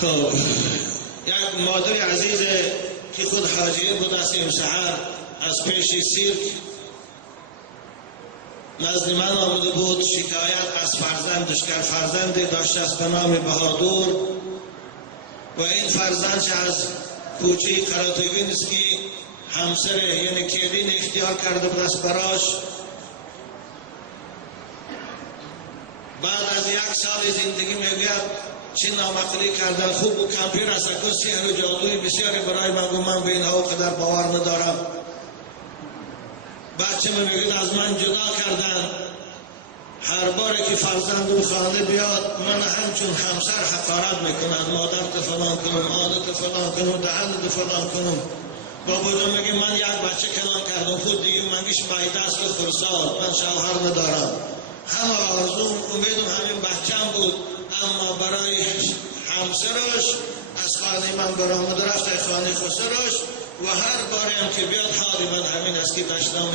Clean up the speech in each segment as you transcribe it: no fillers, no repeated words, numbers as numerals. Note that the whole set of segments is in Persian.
خب یک مادر عزیز که خود حاجیه بود از امسحر از پیش سیرک نزد من آمده بود شکایت از فرزندش که فرزندی داشته است به نام بهادور و این فرزندش از کوچه قراتگی نیست که همسر یعنی کلین اختیار کرده بود از براش. بعد از یک سال زندگی میگوید چه نامعقولی کردن خوب و کمپیر است که سحر و جادوی بسیاری برای من به اینها قدر باور ندارم. بچه میگوید از من جدا کردن، هر باری که فرزندم خانه بیاد من همچون همسر حقارت میکنند، مادرت فلان کنم، آنت فلان کنم، دهنت فلان کنم. بابا جان میگه من یک بچه کلان کردم خود دیگه منگیش مایده است که خرسال من شوهر ندارم. همه آرزوم امیدم همین بچم بود، اما برای همسرش از خانه من برآمده رفت خانه خسرش و هر باری هم که بیاد حالی من همین است که دشنام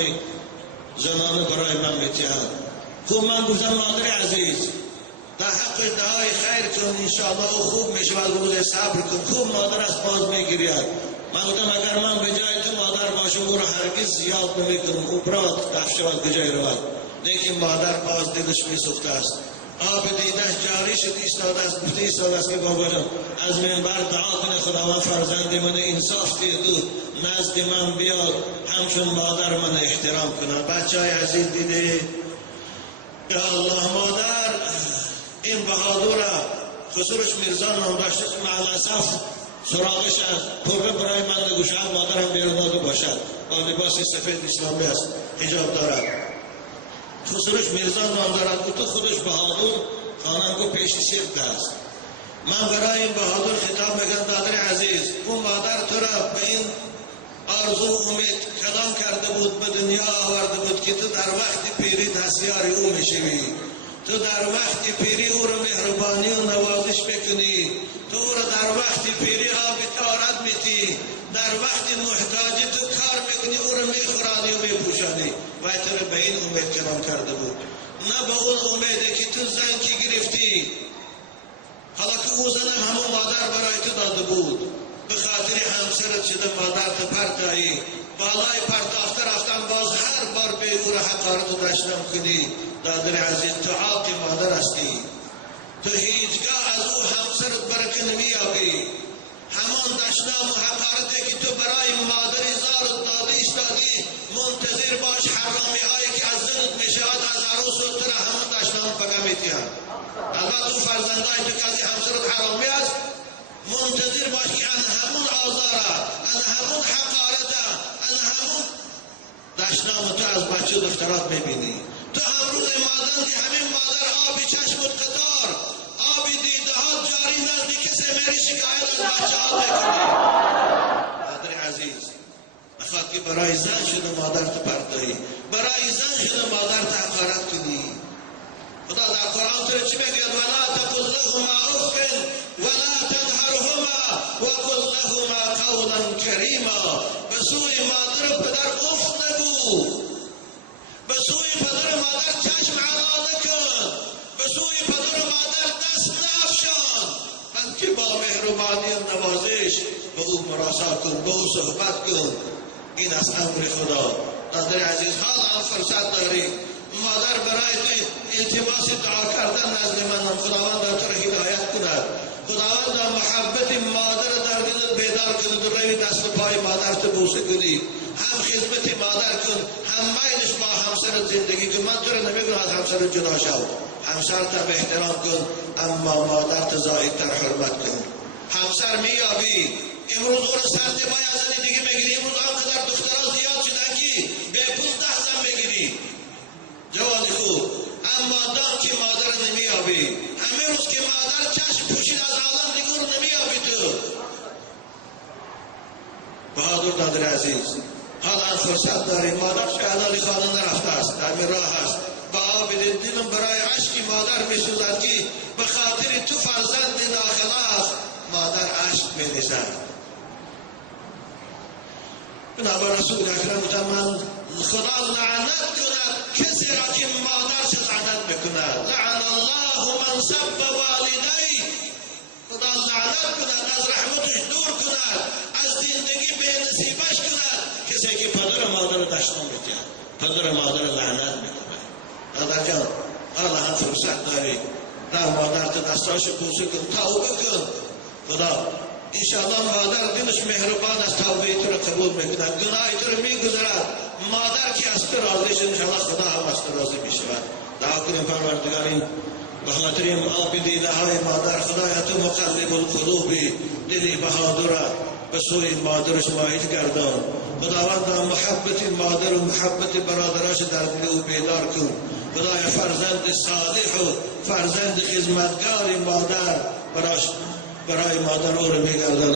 زنانه برای من میتیهد. خوب من گفتم مادر عزیز در حق دعای خیر کن انشاءالله او خوب میشه و روز صبر کن. خوب مادر از باز میگیرید. من گفتم اگر من به جای تو مادر باشم او را هرگز زیاد نمیکنم، او برات دفشود به جای رود، لیکن مادر باز دلش میسوخته است. آب دیدش جاری شد ایستاده است، گفته ایستاده است که بابا جان از منبر دعا کنه خداوند فرزند من انصاف دیدو نزد من بیاد همچون مادر من احترام کنه. بچه های عزیز دیده یا الله مادر این بهادور خسروش میرزا نام داشته معلصف سراغش است پرده برای من نگوشه مادرم بیروناده باشد با لباس سفید اسلامی است حجاب دارد. خسروش میرزا نام دارد و تو خودش بهادور خانمگو پیش سیرک است. من برای این بهادور خطاب میکنم دادر عزیز اون مادر تو را به این آرزو امید کلام کرده بود به دنیا آورده بود که تو در وقت پیری دستیار او میشوی، تو در وقت پیری او را مهربانی و نوازش میکنی، تو او را در وقت پیری آب طهارت میتی، در وقت محتاجی تو کار میکنی او را میخورانی و میپوشانی و تو را به این امید کلام کرده بود، نه به اون امیده که تو زن که گرفتی حالا که او زنم همون مادر برای تو داده بود به خاطر همسرت شده مادر تو پرتایی بالای پرتافته رفتن باز هر بار به او را حقارت و دشنم کنی. دادر عزیز تو عاق مادر هستی، تو هیچگاه از او همسرت برکه نمیابی. همان دشنام و حقارتی که تو برای مادر زارت داده ایستادی منتظر باش حرامی هایی که از زنت میشود از عروس و تو را همان دشنام پگه میتیند. البته اون فرزندهای تو که از همسرت حرامی است منتظر باش که از همون آزاره از همون حقارته از همون دشنام تو از بچه دخترات میبینی. تو امروز مادر که همین مادر آبی چشمت قطار آبی دیده ها جاری نزدی کسی میری شکایت از بچه ها میکنی. مادر عزیز بخواد که برای زن شده مادر تو پردایی، برای زن شده مادر تو حقارت کنی. خدا در قرآن تو چی میگه؟ ولا تقل لهما اف ولا تنهرهما وقل لهما قولا کریما. به سوی مادر و پدر اف نگو، به سوی پدر و مادر چشم علا نکن، به سوی پدر و مادر دست نافشان، بلکه با مهربانی و نوازش به او مراسا کن، به او صحبت کن. این از امر خدا. دادر عزیز حال هم فرصت داری مادر برای تو التماس دعا کردن نزد من خداوند تو را هدایت کند، خداوند محبت مادر در دلت بیدار کند و روی دست و پای مادر تو بوسه کنی، هم خدمت مادر کن هم میلش با همسر زندگی کن. من تو را نمیگم از همسر جدا شو، همسر تا به احترام کن اما مادر تا زایدتر حرمت کن. همسر میابی امروز او را سرت بای از زنی دیگه میگیری، امروز آنقدر دخترها زیاد شدن که به 15 زن میگیری جوانی خوب، اما دام که مادر نمیابی. همه روز که مادر چشم پوشید از عالم دیگه رو نمیابی تو. بهادر دادر عزیز حالا فرصت داری مادر شهدالی خانه نرفته است در راه است با آب دلم برای عشق مادر میسوزد که به خاطر تو فرزند ناخلاف مادر عشق میریزد. بنابر رسول اکرم من خدا لعنت کند کسی را که مادرش لعنت بکند. لعن الله من سب والدی، خدا لعنت آشنا میکنه، پدر مادر لعنت میکنه. مادر جان حالا هم فرصت داری، در مادرت دستاش بوسه کن، توبه کن. خدا انشاءالله مادر دلش مهربان است، توبه تو رو قبول میکنه، گناه تو رو میگذرد. مادر که از تو راضی شد انشاءالله خدا هم از تو راضی میشود. دعا کنیم پروردگار این به خاطر این آب دیده های مادر، خدایا تو مقلب القلوب، دلی بهادر به سوی مادرش مایل گردان. خداوند محبت مادر و محبت برادراش در دل او بیدار کن. خدایا فرزند صالح و فرزند خدمتگار مادر برای مادر او رو میگردان.